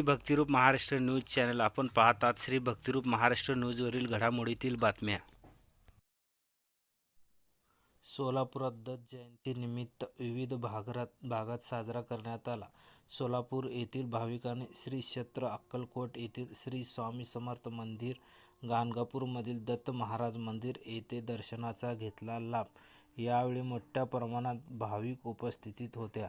Shri Bhaktirup Maharashtra news channel आपण पाहतात. श्री भक्तिरूप महाराष्ट्र न्यूजवरील घडामोडीतील बातम्या. सोलापुरात दत्त जयंतीनिमित्त विविध भागात साजरा करण्यात आला. सोलापूर येथील भाविकांनी श्री क्षेत्र अक्कलकोट येथील श्री स्वामी समर्थ मंदिर, गाणगापूरमधील दत्त महाराज मंदिर येथे दर्शनाचा घेतला लाभ. यावेळी मोठ्या प्रमाणात भाविक उपस्थित होत्या.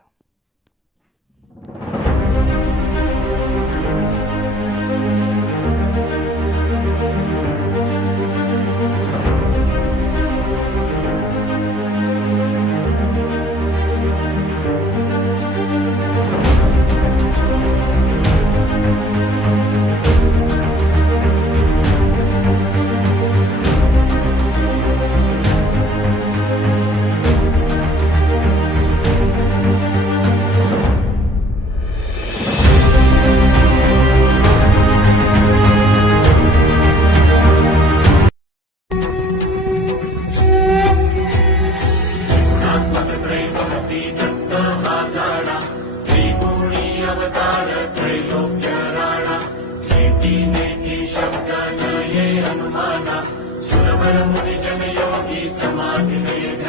शब्द ये अनुमाना सुरवर मुनि जन योगी समाधि